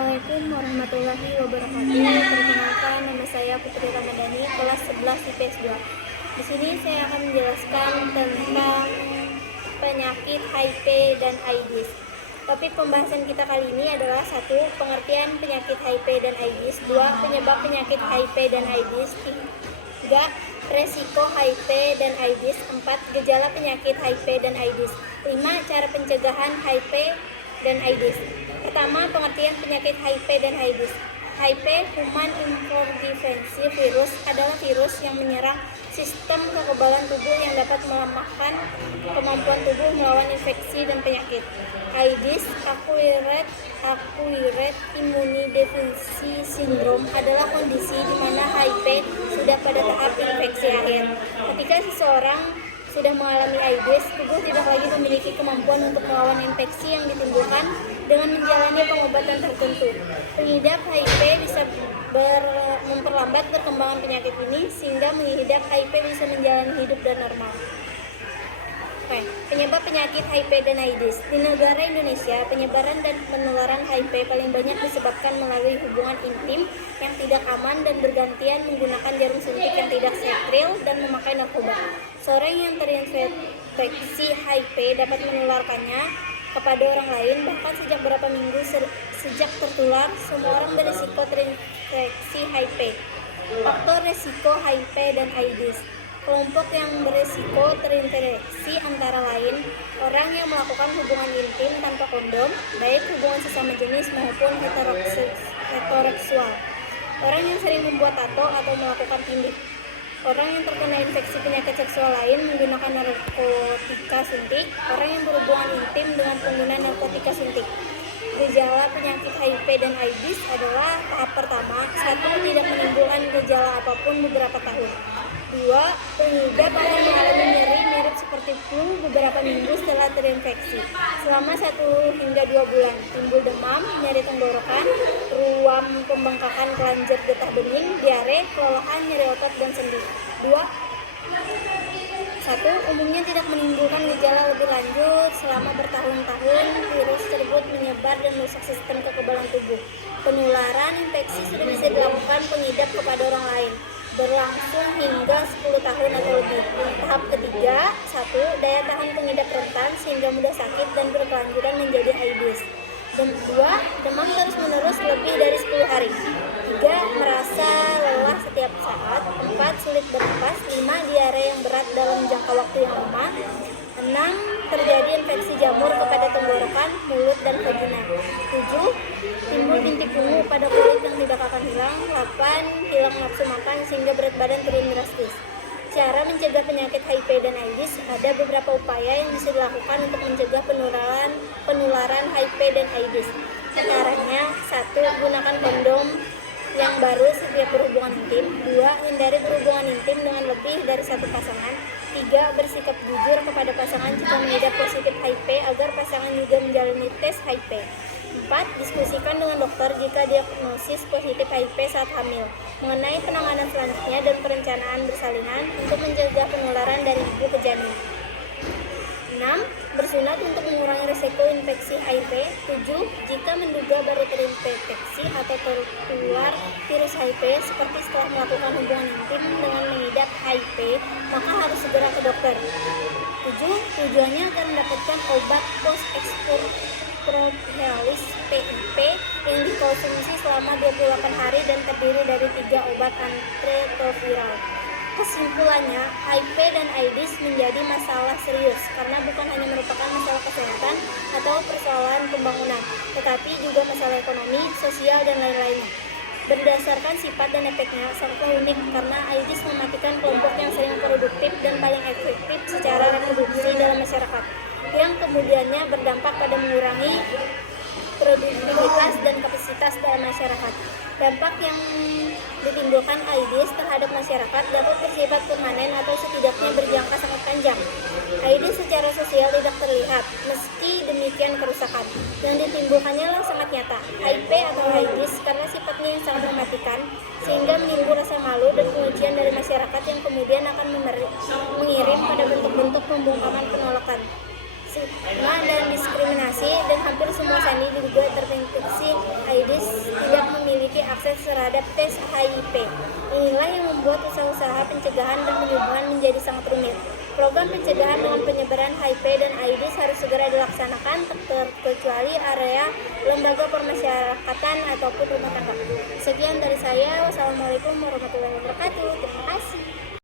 Assalamualaikum warahmatullahi wabarakatuh. Perkenalkan, nama saya Putri Ramadhani, kelas 11 IPS 2. Di sini saya akan menjelaskan tentang penyakit HIV dan AIDS. Topik pembahasan kita kali ini adalah 1. Pengertian penyakit HIV dan AIDS. 2. Penyebab penyakit HIV dan AIDS. 3. Resiko HIV dan AIDS. 4. Gejala penyakit HIV dan AIDS. 5. Cara pencegahan HIV dan AIDS. Pertama, pengertian penyakit HIV dan AIDS. HIV, Human Immunodeficiency Virus, adalah virus yang menyerang sistem kekebalan tubuh yang dapat melemahkan kemampuan tubuh melawan infeksi dan penyakit. AIDS, Acquired Immunodeficiency Syndrome, adalah kondisi di mana HIV sudah pada tahap infeksi akhir. Ketika seseorang sudah mengalami AIDS, tubuh tidak lagi memiliki kemampuan untuk melawan infeksi yang ditimbulkan dengan menjalani pengobatan tertentu. Pengidap HIV bisa memperlambat perkembangan penyakit ini sehingga mengidap HIV bisa menjalani hidup dan normal. Penyebab penyakit HIV dan AIDS. Di negara Indonesia, penyebaran dan penularan HIV paling banyak disebabkan melalui hubungan intim yang tidak aman dan bergantian menggunakan jarum suntik yang tidak steril dan memakai narkoba. Seorang yang terinfeksi HIV dapat menularkannya kepada orang lain bahkan sejak beberapa minggu sejak tertular. Semua orang berisiko terinfeksi HIV. Faktor risiko HIV dan AIDS. Kelompok yang berisiko terinfeksi antara lain orang yang melakukan hubungan intim tanpa kondom, baik hubungan sesama jenis maupun heteroseksual, orang yang sering membuat tato atau melakukan tindik, orang yang terkena infeksi penyakit seksual lain menggunakan narkotika suntik, orang yang berhubungan intim dengan pengguna narkotika suntik. Gejala penyakit HIV dan AIDS adalah tahap pertama. 1. Tidak menimbulkan gejala apapun beberapa tahun. 2. Pengidap akan mengalami nyeri mirip seperti flu beberapa minggu setelah terinfeksi selama 1 hingga 2 bulan. Timbul demam, nyeri tenggorokan, ruam pembengkakan kelenjar getah bening, diare, kelelahan, nyeri otot dan sendi. 1. Umumnya tidak menimbulkan gejala lebih lanjut selama bertahun-tahun. Virus tersebut menyebar dan merusak sistem kekebalan tubuh. Penularan infeksi sudah bisa dilakukan pengidap kepada orang lain, berlangsung hingga 10 tahun atau lebih. Tahap ketiga, 1. Daya tahan pengidap rentan sehingga mudah sakit dan berkelanjutan menjadi AIDS. 2. Demam terus-menerus lebih dari 10 hari. 3. Merasa lelah setiap saat. 4. Sulit bernafas. 5. Diare yang berat dalam jangka waktu yang lama. 6. Terjadi infeksi jamur kepada tenggorokan, mulut, dan vagina. 7. Timbul bintik ungu pada kulit yang tidak akan hilang. 8. Hilang nafsu makan sehingga berat badan turun drastis. Cara mencegah penyakit HIV dan AIDS. Ada beberapa upaya yang bisa dilakukan untuk mencegah penularan HIV dan AIDS. Caranya: 1. Gunakan kondom yang baru setiap berhubungan intim. 2. Hindari berhubungan intim dengan lebih dari satu pasangan. 3. Bersikap jujur kepada pasangan jika mengidap positif HIV agar pasangan juga menjalani tes HIV. 4. Diskusikan dengan dokter jika diagnosis positif HIV saat hamil mengenai penanganan selanjutnya dan perencanaan bersalinan untuk mencegah penularan dari ibu ke janin. 6. Bersunat untuk mengurangi risiko infeksi HIV. 7. Jika menduga baru terinfeksi atau tertular virus HIV seperti setelah melakukan hubungan intim dengan mengidap HIV, maka harus segera ke dokter. 7. Tujuannya agar mendapatkan obat post-exposure Prophylaxis PIP yang dikonsumsi selama 28 hari dan terdiri dari 3 obat antiretroviral. Kesimpulannya, HIV dan AIDS menjadi masalah serius karena bukan hanya merupakan masalah kesehatan atau persoalan pembangunan, tetapi juga masalah ekonomi, sosial, dan lain-lainnya. Berdasarkan sifat dan efeknya sangat unik karena AIDS mematikan kelompok yang sering produktif dan paling efektif secara reproduksi dalam masyarakat, yang kemudiannya berdampak pada mengurangi produktivitas dan kapasitas dalam masyarakat. Dampak yang ditimbulkan AIDS terhadap masyarakat dapat bersifat permanen atau setidaknya berjangka sangat panjang. AIDS secara sosial tidak terlihat, meski demikian kerusakan yang ditimbulkannya sangat nyata. HIV atau AIDS karena sifatnya yang sangat mematikan, sehingga menimbul rasa malu dan pengujian dari masyarakat yang kemudian akan mengirim pada bentuk-bentuk pembungkaman penolakan, stigma dan diskriminasi, dan hampir semua sandi diduga terinfeksi AIDS akses terhadap tes HIV. Inilah yang membuat usaha-usaha pencegahan dan penyembuhan menjadi sangat rumit. Program pencegahan dengan penyebaran HIV dan AIDS harus segera dilaksanakan, terkecuali area lembaga permasyarakatan ataupun rumah tangga. Sekian dari saya. Wassalamualaikum warahmatullahi wabarakatuh. Terima kasih.